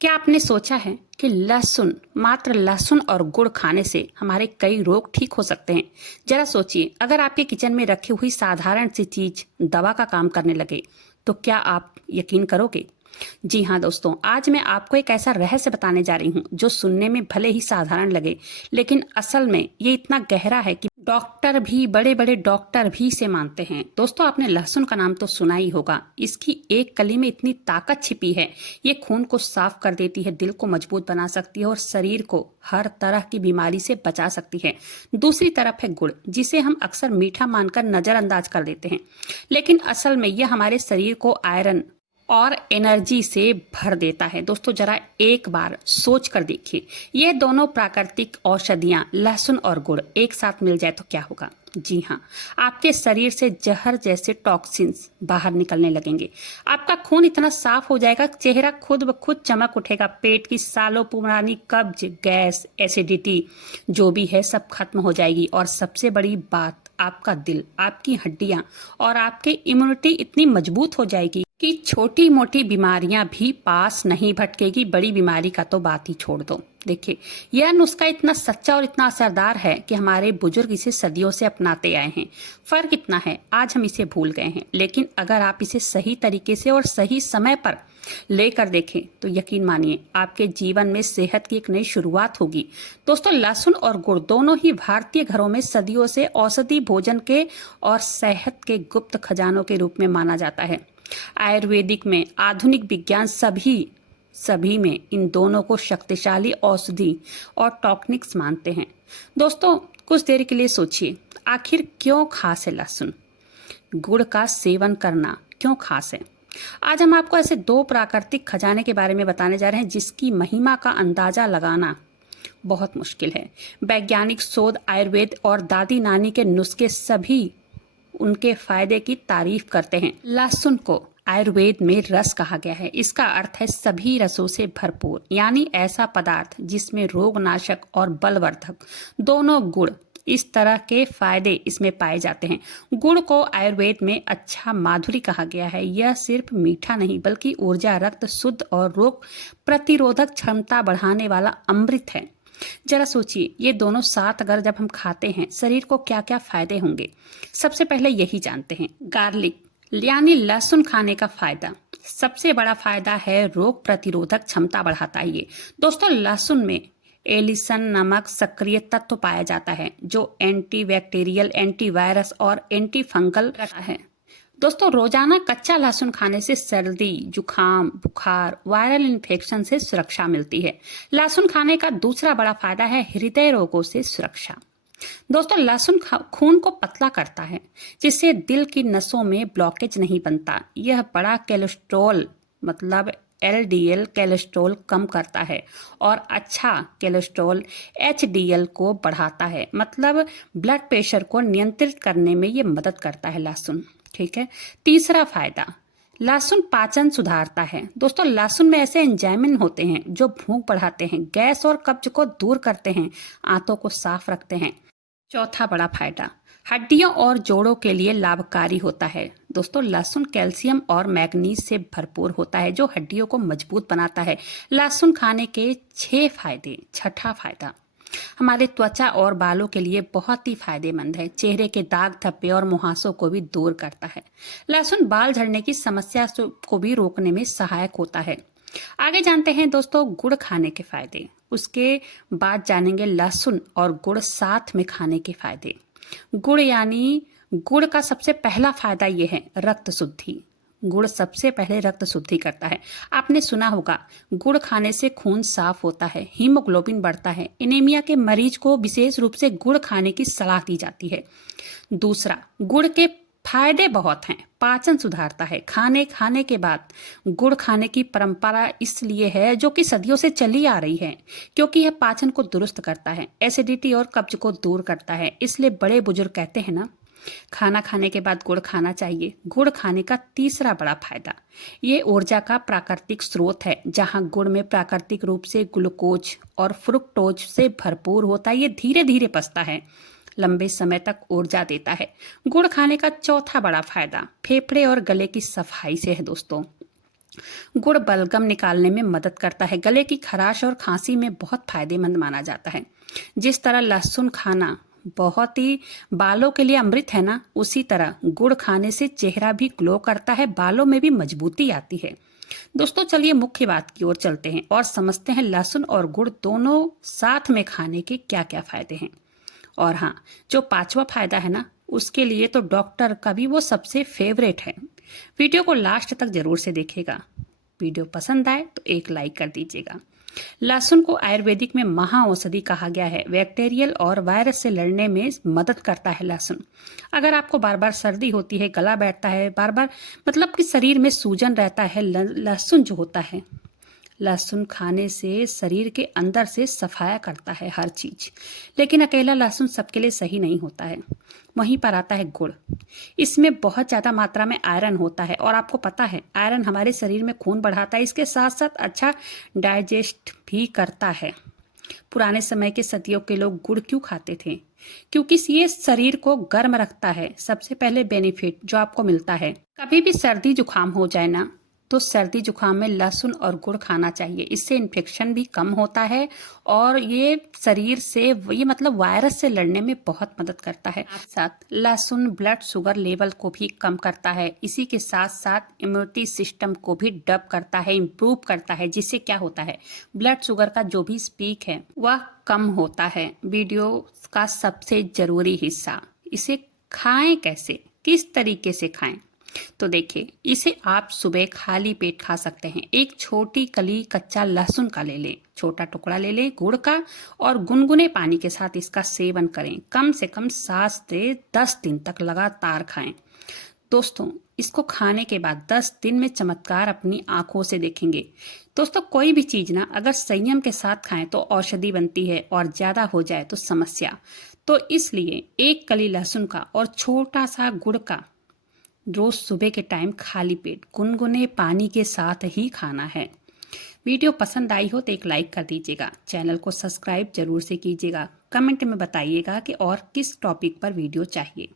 क्या आपने सोचा है कि लहसुन, मात्र लहसुन और गुड़ खाने से हमारे कई रोग ठीक हो सकते हैं। जरा सोचिए, अगर आपके किचन में रखी हुई साधारण सी चीज दवा का काम करने लगे तो क्या आप यकीन करोगे? जी हाँ दोस्तों, आज मैं आपको एक ऐसा रहस्य बताने जा रही हूँ जो सुनने में भले ही साधारण लगे, लेकिन असल में ये इतना गहरा है कि डॉक्टर भी, बड़े बड़े डॉक्टर भी इसे मानते हैं। दोस्तों, आपने लहसुन का नाम तो सुना ही होगा। इसकी एक कली में इतनी ताकत छिपी है। ये खून को साफ कर देती है, दिल को मजबूत बना सकती है और शरीर को हर तरह की बीमारी से बचा सकती है। दूसरी तरफ है गुड़, जिसे हम अक्सर मीठा मानकर नजरअंदाज कर देते हैं, लेकिन असल में यह हमारे शरीर को आयरन और एनर्जी से भर देता है। दोस्तों, जरा एक बार सोच कर देखिए, ये दोनों प्राकृतिक औषधियां लहसुन और गुड़ एक साथ मिल जाए तो क्या होगा? जी हाँ, आपके शरीर से जहर जैसे टॉक्सिन्स बाहर निकलने लगेंगे। आपका खून इतना साफ हो जाएगा, चेहरा खुद ब खुद चमक उठेगा, पेट की सालों पुरानी कब्ज, गैस, एसिडिटी जो भी है सब खत्म हो जाएगी। और सबसे बड़ी बात, आपका दिल, आपकी हड्डियां और आपकी इम्यूनिटी इतनी मजबूत हो जाएगी कि छोटी मोटी बीमारियां भी पास नहीं भटकेगी। बड़ी बीमारी का तो बात ही छोड़ दो। देखिए, यह नुस्खा इतना सच्चा और इतना असरदार है कि हमारे बुजुर्ग इसे सदियों से अपनाते आए हैं। फर्क इतना है, आज हम इसे भूल गए हैं, लेकिन अगर आप इसे सही तरीके से और सही समय पर लेकर देखें तो यकीन मानिए, आपके जीवन में सेहत की एक नई शुरुआत होगी। दोस्तों, लहसुन और गुड़ दोनों ही भारतीय घरों में सदियों से औषधि भोजन के और सेहत के गुप्त खजानों के रूप में माना जाता है। आयुर्वेदिक में, आधुनिक विज्ञान, सभी में इन दोनों को शक्तिशाली औषधि और टॉनिक्स मानते हैं। दोस्तों, कुछ देर के लिए सोचिए, आखिर क्यों खास है लहसुन? गुड़ का सेवन करना क्यों खास है? आज हम आपको ऐसे दो प्राकृतिक खजाने के बारे में बताने जा रहे हैं जिसकी महिमा का अंदाजा लगाना बहुत मुश्किल है। वैज्ञानिक शोध, आयुर्वेद और दादी नानी के नुस्खे सभी उनके फायदे की तारीफ करते हैं। लहसुन को आयुर्वेद में रस कहा गया है। इसका अर्थ है सभी रसों से भरपूर, यानी ऐसा पदार्थ जिसमें रोगनाशक और बलवर्धक दोनों गुण, इस तरह के फायदे इसमें पाए जाते हैं। गुड़ को आयुर्वेद में अच्छा माधुरी कहा गया है। यह सिर्फ मीठा नहीं बल्कि ऊर्जा, रक्त शुद्ध और रोग प्रतिरोधक क्षमता बढ़ाने वाला अमृत है। जरा सोचिए, ये दोनों साथ अगर जब हम खाते हैं, शरीर को क्या क्या फायदे होंगे। सबसे पहले यही जानते हैं। गार्लिक यानी लहसुन खाने का फायदा, सबसे बड़ा फायदा है रोग प्रतिरोधक क्षमता बढ़ाता है ये। दोस्तों, लहसुन में एलिसन नामक सक्रिय तत्व पाया जाता है जो एंटीबैक्टीरियल, एंटीवायरस और एंटी फंगल रहता है। दोस्तों, रोजाना कच्चा लहसुन खाने से सर्दी, जुखाम, बुखार, वायरल इन्फेक्शन से सुरक्षा मिलती है। लहसुन खाने का दूसरा बड़ा फायदा है हृदय रोगों से सुरक्षा। दोस्तों, लहसुन खून को पतला करता है, जिससे दिल की नसों में ब्लॉकेज नहीं बनता। यह बड़ा कोलेस्ट्रॉल, मतलब एलडीएल कोलेस्ट्रॉल कम करता है और अच्छा कोलेस्ट्रॉल एचडीएल को बढ़ाता है, मतलब ब्लड प्रेशर को नियंत्रित करने में ये मदद करता है लहसुन। ठीक है। तीसरा फायदा, लहसुन पाचन सुधारता है। दोस्तों, लहसुन में ऐसे एंजाइम होते हैं जो भूख बढ़ाते हैं, गैस और कब्ज को दूर करते हैं, आंतों को साफ रखते हैं। चौथा बड़ा फायदा, हड्डियों और जोड़ों के लिए लाभकारी होता है। दोस्तों, लहसुन कैल्शियम और मैग्नीज से भरपूर होता है जो हड्डियों को मजबूत बनाता है। लहसुन खाने के 6 फायदे। छठा फायदा, हमारे त्वचा और बालों के लिए बहुत ही फायदेमंद है। चेहरे के दाग, धब्बे और मुहासों को भी दूर करता है। लहसुन बाल झड़ने की समस्या को भी रोकने में सहायक होता है। आगे जानते हैं दोस्तों गुड़ खाने के फायदे। उसके बाद जानेंगे लहसुन और गुड़ साथ में खाने के फायदे। गुड़ का सबसे पहला फायदा यह है रक्त शुद्धि। गुड़ सबसे पहले रक्त शुद्धि करता है। आपने सुना होगा, गुड़ खाने से खून साफ होता है, हीमोग्लोबिन बढ़ता है। एनीमिया के मरीज को विशेष रूप से गुड़ खाने की सलाह दी जाती है। दूसरा, गुड़ के फायदे बहुत हैं। पाचन सुधारता है। खाने के बाद गुड़ खाने की परंपरा इसलिए है जो कि सदियों से चली आ रही है, क्योंकि यह पाचन को दुरुस्त करता है, एसिडिटी और कब्ज को दूर करता है। इसलिए बड़े बुजुर्ग कहते हैं ना, खाना खाने के बाद गुड़ खाना चाहिए। गुड़ खाने का तीसरा बड़ा फायदा, ये ऊर्जा का प्राकृतिक स्रोत है। जहां गुड़ में प्राकृतिक रूप से ग्लूकोज और फ्रुक्टोज से भरपूर होता है, ये धीरे धीरे पचता है, लंबे समय तक ऊर्जा देता है। गुड़ खाने का चौथा बड़ा फायदा फेफड़े और गले की सफाई से है। दोस्तों, गुड़ बलगम निकालने में मदद करता है, गले की खराश और खांसी में बहुत फायदेमंद माना जाता है। जिस तरह लहसुन खाना बहुत ही बालों के लिए अमृत है ना, उसी तरह गुड़ खाने से चेहरा भी ग्लो करता है, बालों में भी मजबूती आती है। दोस्तों चलिए मुख्य बात की ओर चलते हैं और समझते हैं लहसुन और गुड़ दोनों साथ में खाने के क्या क्या फायदे हैं। और हाँ, जो पांचवा फायदा है ना, उसके लिए तो डॉक्टर का भी वो सबसे फेवरेट है। वीडियो को लास्ट तक जरूर से देखिएगा। वीडियो पसंद आए तो एक लाइक कर दीजिएगा। लहसुन को आयुर्वेदिक में महाऔषधि कहा गया है। बैक्टीरियल और वायरस से लड़ने में मदद करता है लहसुन। अगर आपको बार बार सर्दी होती है, गला बैठता है, बार बार मतलब कि शरीर में सूजन रहता है, लहसुन जो होता है, लहसुन खाने से शरीर के अंदर से सफाया करता है हर चीज। लेकिन अकेला लहसुन सबके लिए सही नहीं होता है। वहीं पर आता है गुड़। इसमें बहुत ज्यादा मात्रा में आयरन होता है और आपको पता है आयरन हमारे शरीर में खून बढ़ाता है, इसके साथ साथ अच्छा डाइजेस्ट भी करता है। पुराने समय के सदियों के लोग गुड़ क्यों खाते थे? क्योंकि ये शरीर को गर्म रखता है। सबसे पहले बेनिफिट जो आपको मिलता है, कभी भी सर्दी जुकाम हो जाए ना, तो सर्दी जुकाम में लहसुन और गुड़ खाना चाहिए। इससे इन्फेक्शन भी कम होता है और ये शरीर से ये मतलब वायरस से लड़ने में बहुत मदद करता है। साथ साथ लहसुन ब्लड शुगर लेवल को भी कम करता है। इसी के साथ साथ इम्यूनिटी सिस्टम को भी डेवलप करता है, इम्प्रूव करता है, जिससे क्या होता है ब्लड शुगर का जो भी स्पीक है वह कम होता है। वीडियो का सबसे जरूरी हिस्सा, इसे खाएं कैसे, किस तरीके से खाएं? तो देखिए, इसे आप सुबह खाली पेट खा सकते हैं। एक छोटी कली कच्चा लहसुन का ले लें, छोटा टुकड़ा ले लें गुड़ का, और गुनगुने पानी के साथ इसका सेवन करें। कम से कम 7 से 10 दिन तक लगातार खाएं। दोस्तों इसको खाने के बाद 10 दिन में चमत्कार अपनी आंखों से देखेंगे। दोस्तों कोई भी चीज ना अगर संयम के साथ खाएं तो औषधि बनती है, और ज्यादा हो जाए तो समस्या। तो इसलिए एक कली लहसुन का और छोटा सा गुड़ का रोज सुबह के टाइम खाली पेट गुनगुने पानी के साथ ही खाना है। वीडियो पसंद आई हो तो एक लाइक कर दीजिएगा। चैनल को सब्सक्राइब जरूर से कीजिएगा। कमेंट में बताइएगा कि और किस टॉपिक पर वीडियो चाहिए।